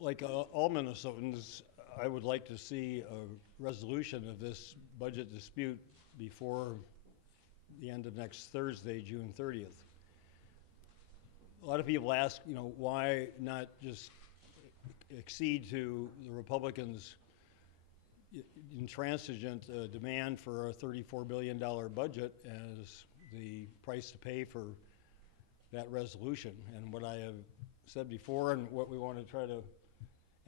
Like all Minnesotans, I would like to see a resolution of this budget dispute before the end of next Thursday, June 30th. A lot of people ask, why not just accede to the Republicans' intransigent demand for a $34 billion budget as the price to pay for that resolution. And what I have said before and what we want to try to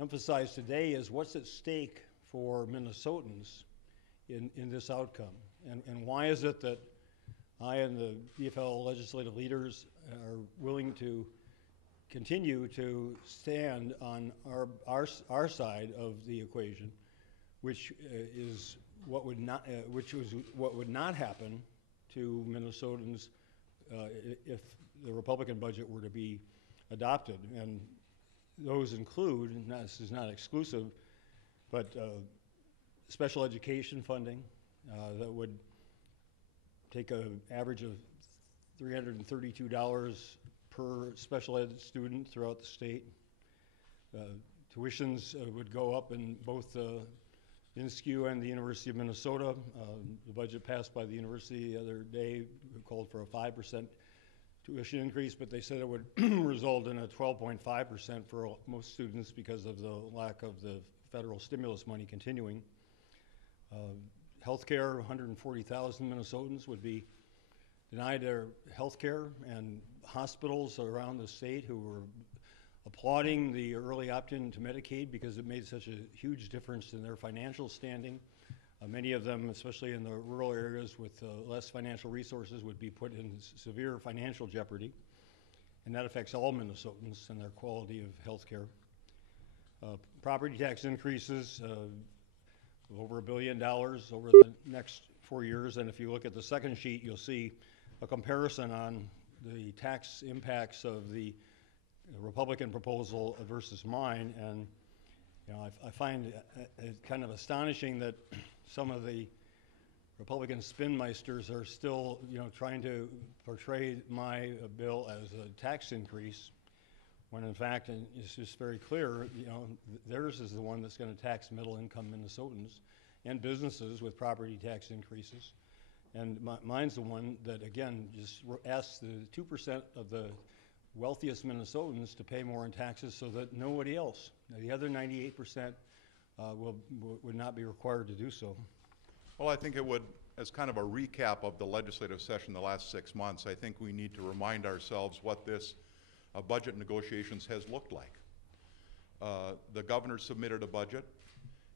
emphasize today is what's at stake for Minnesotans in this outcome. And why is it that I and the DFL legislative leaders are willing to continue to stand on our side of the equation, which is what would not happen to Minnesotans if the Republican budget were to be adopted. And those include, and this is not exclusive, but special education funding that would take an average of $332 per special ed student throughout the state. Tuitions would go up in both INSCU and the University of Minnesota. The budget passed by the university the other day called for a 5% tuition increase, but they said it would result in a 12.5% for most students because of the lack of the federal stimulus money continuing. Healthcare, 140,000 Minnesotans would be denied their health care, and hospitals around the state who were applauding the early opt-in to Medicaid because it made such a huge difference in their financial standing. Many of them, especially in the rural areas with less financial resources, would be put in severe financial jeopardy. And that affects all Minnesotans and their quality of health care. Property tax increases of over $1 billion over the next 4 years. And if you look at the second sheet, you'll see a comparison on the tax impacts of the Republican proposal versus mine. And I find it kind of astonishing that some of the Republican spinmeisters are still, trying to portray my bill as a tax increase, when in fact, and it's just very clear, theirs is the one that's going to tax middle-income Minnesotans and businesses with property tax increases. And mine's the one that, again, just asks the 2% of the wealthiest Minnesotans to pay more in taxes so that nobody else, the other 98%, would not be required to do so. Well, I think it would, as kind of a recap of the legislative session the last 6 months, I think we need to remind ourselves what this budget negotiations has looked like. The governor submitted a budget,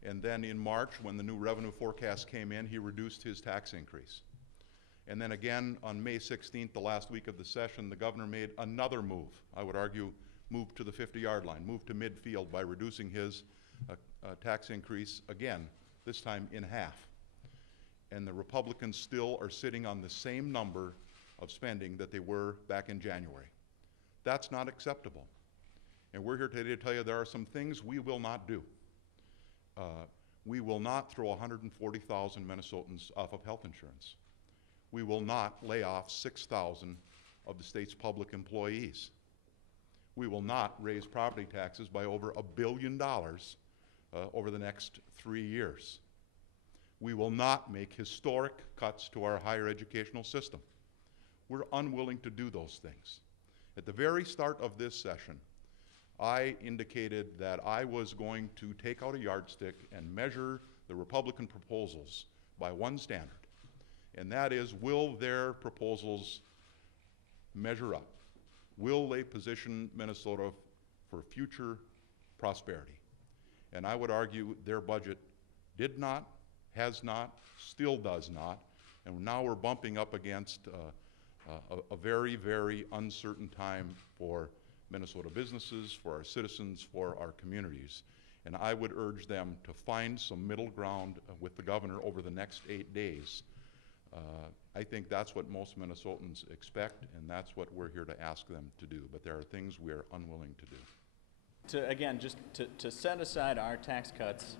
and then in March, when the new revenue forecast came in, he reduced his tax increase. And then again, on May 16th, the last week of the session, the governor made another move. I would argue moved to the 50-yard line, moved to midfield by reducing his tax increase again, this time in half. And the Republicans still are sitting on the same number of spending that they were back in January. That's not acceptable. And we're here today to tell you there are some things we will not do. We will not throw 140,000 Minnesotans off of health insurance. We will not lay off 6,000 of the state's public employees. We will not raise property taxes by over $1 billion over the next 3 years. We will not make historic cuts to our higher educational system. We're unwilling to do those things. At the very start of this session, I indicated that I was going to take out a yardstick and measure the Republican proposals by one standard, and that is, will their proposals measure up? Will they position Minnesota for future prosperity? And I would argue their budget did not, has not, still does not, and now we're bumping up against a very, very uncertain time for Minnesota businesses, for our citizens, for our communities. And I would urge them to find some middle ground with the governor over the next 8 days. I think that's what most Minnesotans expect, and that's what we're here to ask them to do. But there are things we are unwilling to do. Again, just to set aside our tax cuts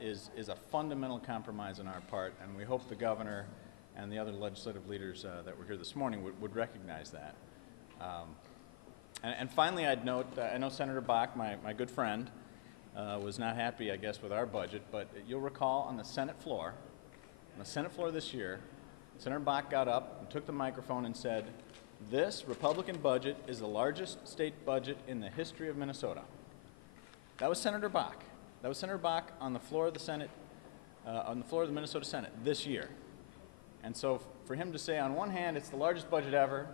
is a fundamental compromise on our part, and we hope the governor and the other legislative leaders that were here this morning would recognize that. And finally, I'd note, I know Senator Bach, my good friend, was not happy, I guess, with our budget, but you'll recall on the Senate floor this year, Senator Bach got up and took the microphone and said, "This Republican budget is the largest state budget in the history of Minnesota." That was Senator Bach. That was Senator Bach on the floor of the Senate, on the floor of the Minnesota Senate this year. And so for him to say, on one hand, it's the largest budget ever,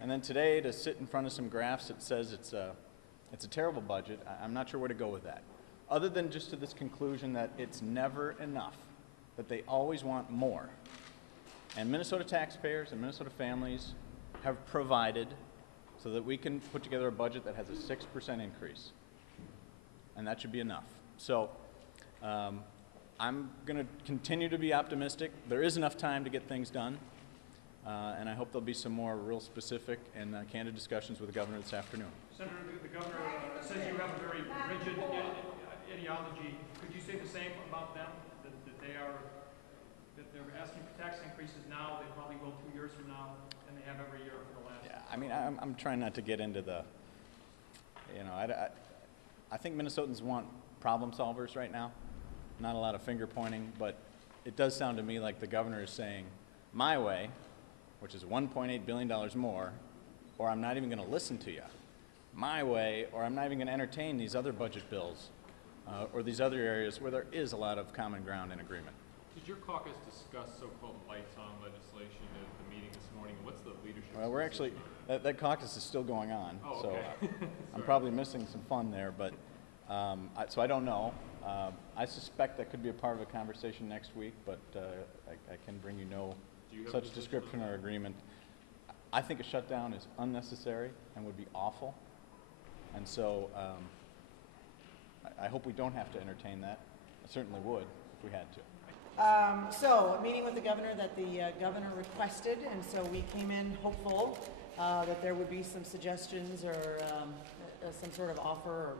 and then today to sit in front of some graphs that says it's a terrible budget, I'm not sure where to go with that. Other than just to this conclusion that it's never enough, that they always want more. And Minnesota taxpayers and Minnesota families have provided so that we can put together a budget that has a 6% increase. And that should be enough. So I'm going to continue to be optimistic. There is enough time to get things done. And I hope there'll be some more real specific and candid discussions with the governor this afternoon. Senator, the governor says you have a very rigid ideology. Could you say the same about them? That they're asking for tax increases now, they probably will 2 years from now, and they have every year for the last. Yeah, I mean, I'm trying not to get into the, I think Minnesotans want problem solvers right now. Not a lot of finger pointing, but it does sound to me like the governor is saying, my way, which is $1.8 billion more, or I'm not even going to listen to you. My way, or I'm not even going to entertain these other budget bills, or these other areas where there is a lot of common ground and agreement. Did your caucus discuss so-called lights-on legislation at the meeting this morning? What's the leadership? Well, we're actually, that caucus is still going on, Oh, so okay. I'm probably missing some fun there, but, so I don't know. I suspect that could be a part of a conversation next week, but I can bring you no Do you have a such position description on or agreement. I think a shutdown is unnecessary and would be awful, and so I hope we don't have to entertain that. I certainly would if we had to. So, a meeting with the governor that the governor requested, and so we came in hopeful that there would be some suggestions or some sort of offer or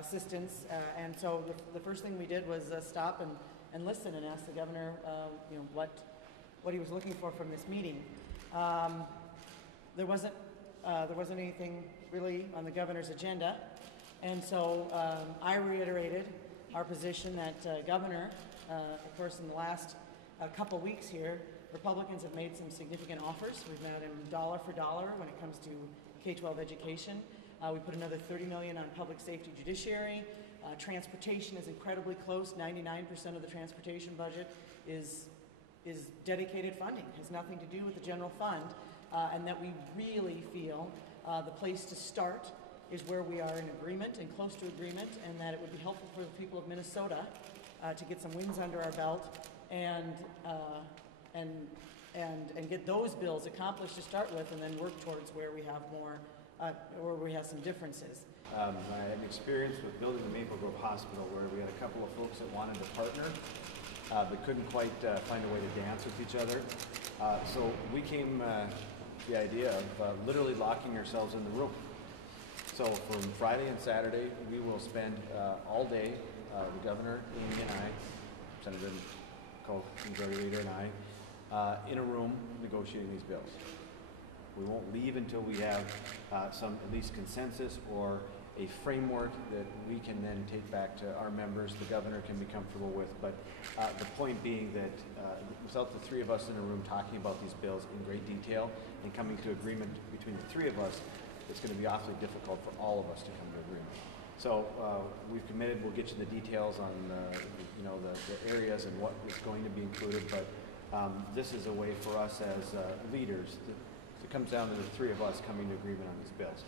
assistance. And so the first thing we did was stop and listen and ask the governor, what he was looking for from this meeting. There wasn't anything really on the governor's agenda, and so I reiterated our position that governor. Of course, in the last couple weeks here, Republicans have made some significant offers. We've met him dollar for dollar when it comes to K-12 education. We put another $30 million on public safety judiciary. Transportation is incredibly close. 99% of the transportation budget is dedicated funding. It has nothing to do with the general fund, and that we really feel the place to start is where we are in agreement and close to agreement, and that it would be helpful for the people of Minnesota to get some wins under our belt and get those bills accomplished to start with, and then work towards where we have more, where we have some differences. I had an experience with building the Maple Grove Hospital where we had a couple of folks that wanted to partner, but couldn't quite find a way to dance with each other. So we came to the idea of literally locking ourselves in the room. So from Friday and Saturday, we will spend all day, the governor, Amy, and I, Senator Majority Leader and I, in a room negotiating these bills. We won't leave until we have some at least consensus or a framework that we can then take back to our members, the governor can be comfortable with. But the point being that without the three of us in a room talking about these bills in great detail and coming to agreement between the three of us, it's going to be awfully difficult for all of us to come to agreement. So we've committed, we'll get you the details on the areas and what is going to be included, but this is a way for us as leaders, it comes down to the three of us coming to agreement on these bills.